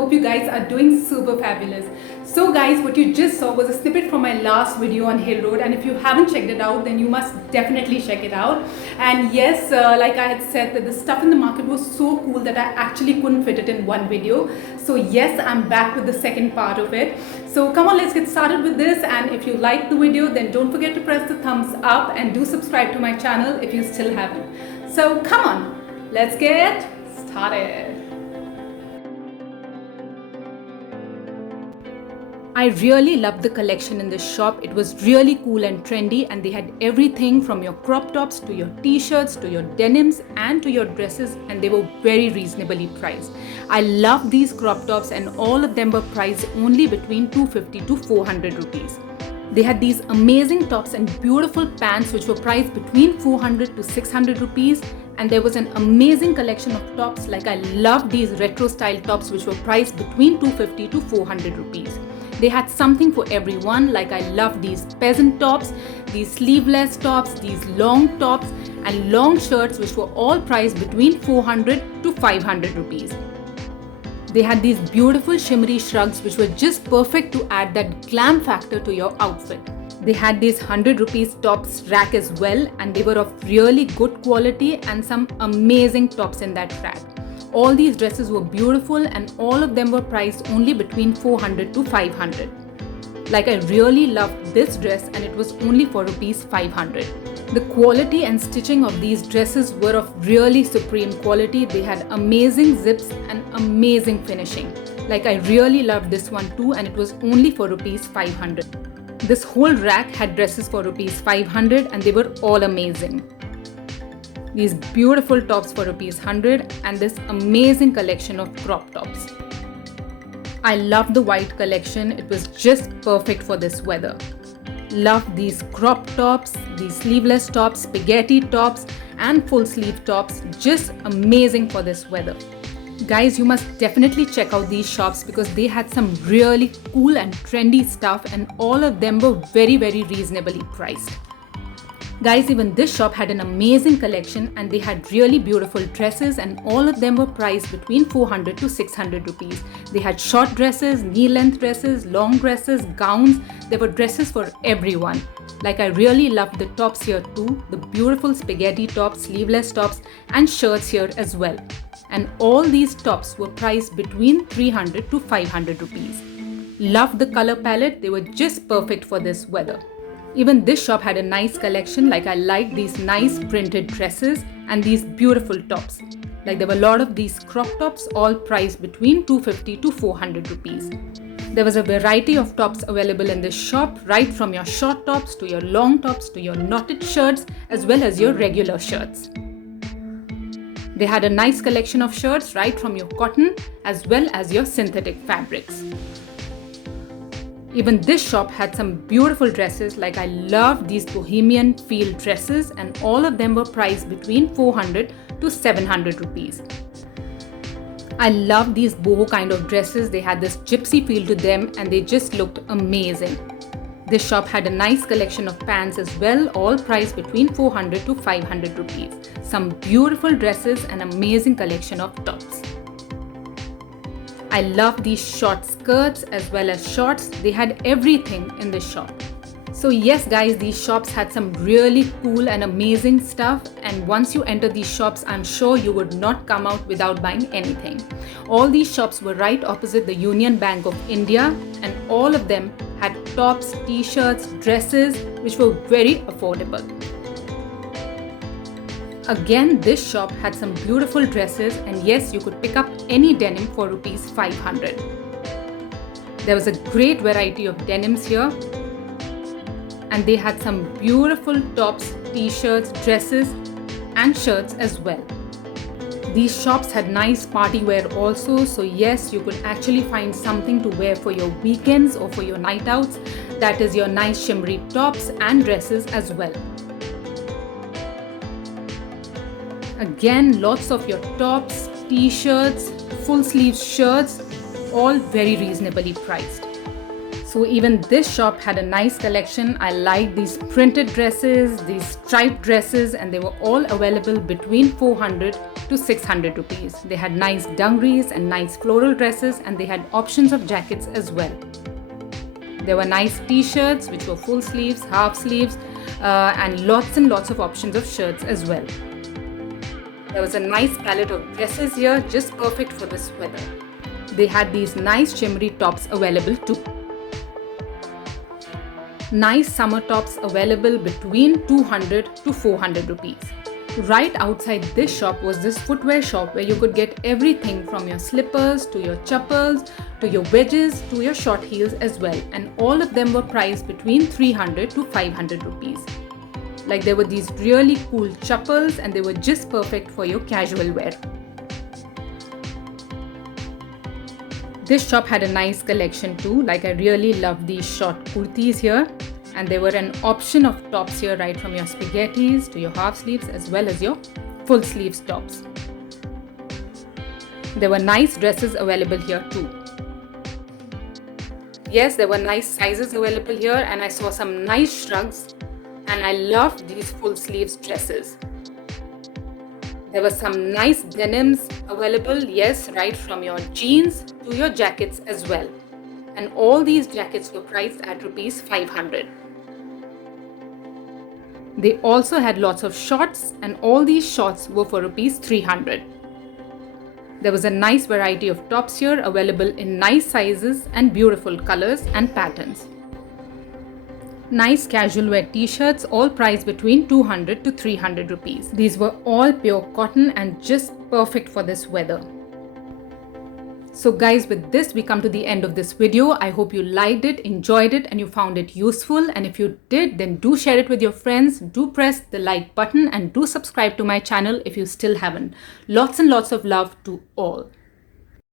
Hope you guys are doing super fabulous. So guys, what you just saw was a snippet from my last video on Hill Road, and if you haven't checked it out, then you must definitely check it out. And yes, like I had said, that the stuff in the market was so cool that I actually couldn't fit it in one video. So yes, I'm back with the second part of it. So come on, let's get started with this. And if you like the video, then don't forget to press the thumbs up and do subscribe to my channel if you still haven't. So come on, let's get started. I really loved the collection in this shop. It was really cool and trendy, and they had everything from your crop tops to your t-shirts to your denims and to your dresses, and they were very reasonably priced. I love these crop tops, and all of them were priced only between 250 to 400 rupees. They had these amazing tops and beautiful pants which were priced between 400 to 600 rupees. And there was an amazing collection of tops. Like I love these retro style tops which were priced between 250 to 400 rupees. They had something for everyone. Like I love these peasant tops, these sleeveless tops, these long tops and long shirts which were all priced between 400 to 500 rupees. They had these beautiful shimmery shrugs which were just perfect to add that glam factor to your outfit. They had these 100 rupees tops rack as well, and they were of really good quality and some amazing tops in that rack. All these dresses were beautiful and all of them were priced only between 400 to 500. Like I really loved this dress and it was only for rupees 500. The quality and stitching of these dresses were of really supreme quality. They had amazing zips and amazing finishing. Like I really loved this one too, and it was only for rupees 500. This whole rack had dresses for rupees 500 and they were all amazing. These beautiful tops for rupees 100 and this amazing collection of crop tops. I love the white collection. It was just perfect for this weather. Love these crop tops, these sleeveless tops, spaghetti tops and full sleeve tops. Just amazing for this weather. Guys, you must definitely check out these shops because they had some really cool and trendy stuff and all of them were very reasonably priced. Guys, even this shop had an amazing collection and they had really beautiful dresses and all of them were priced between 400 to 600 rupees. They had short dresses, knee-length dresses, long dresses, gowns. There were dresses for everyone. Like I really loved the tops here too, the beautiful spaghetti tops, sleeveless tops and shirts here as well. And all these tops were priced between 300 to 500 rupees. Loved the color palette. They were just perfect for this weather. Even this shop had a nice collection. Like I liked these nice printed dresses and these beautiful tops. Like there were a lot of these crop tops, all priced between 250 to 400 rupees. There was a variety of tops available in this shop, right from your short tops to your long tops to your knotted shirts as well as your regular shirts. They had a nice collection of shirts right from your cotton as well as your synthetic fabrics. Even this shop had some beautiful dresses. Like I love these bohemian feel dresses and all of them were priced between 400 to 700 rupees. I love these boho kind of dresses. They had this gypsy feel to them and they just looked amazing. This shop had a nice collection of pants as well, all priced between 400 to 500 rupees. Some beautiful dresses and amazing collection of tops. I love these short skirts as well as shorts. They had everything in this shop. So yes guys, these shops had some really cool and amazing stuff, and once you enter these shops, I'm sure you would not come out without buying anything. All these shops were right opposite the Union Bank of India and all of them had tops, t-shirts, dresses which were very affordable. Again, this shop had some beautiful dresses and yes, you could pick up any denim for rupees 500. There was a great variety of denims here and they had some beautiful tops, t-shirts, dresses and shirts as well. These shops had nice party wear also, so yes, you could actually find something to wear for your weekends or for your night outs. That is your nice shimmery tops and dresses as well. Again, lots of your tops, t-shirts, full sleeve shirts, all very reasonably priced. So even this shop had a nice collection. I liked these printed dresses, these striped dresses, and they were all available between 400 to 600 rupees. They had nice dungarees and nice floral dresses, and they had options of jackets as well. There were nice t-shirts which were full sleeves, half sleeves, and lots of options of shirts as well. There was a nice palette of dresses here, just perfect for this weather. They had these nice shimmery tops available too. Nice summer tops available between 200 to 400 rupees. Right outside this shop was this footwear shop where you could get everything from your slippers to your chappals to your wedges to your short heels as well, and all of them were priced between 300 to 500 rupees. Like there were these really cool chappals and they were just perfect for your casual wear. This shop had a nice collection too. Like I really love these short kurtis here, and there were an option of tops here, right from your spaghettis to your half sleeves as well as your full sleeves tops. There were nice dresses available here too. Yes, there were nice sizes available here, and I saw some nice shrugs, and I loved these full sleeves dresses. There were some nice denims available, yes, right from your jeans to your jackets as well. And all these jackets were priced at rupees 500. They also had lots of shorts, and all these shorts were for rupees 300. There was a nice variety of tops here available in nice sizes and beautiful colors and patterns. Nice casual wear t-shirts, all priced between 200 to 300 rupees. These were all pure cotton and just perfect for this weather. So guys, with this we come to the end of this video. I hope you liked it, enjoyed it, and you found it useful. And if you did, then do share it with your friends. Do press the like button and do subscribe to my channel if you still haven't. Lots and lots of love to all.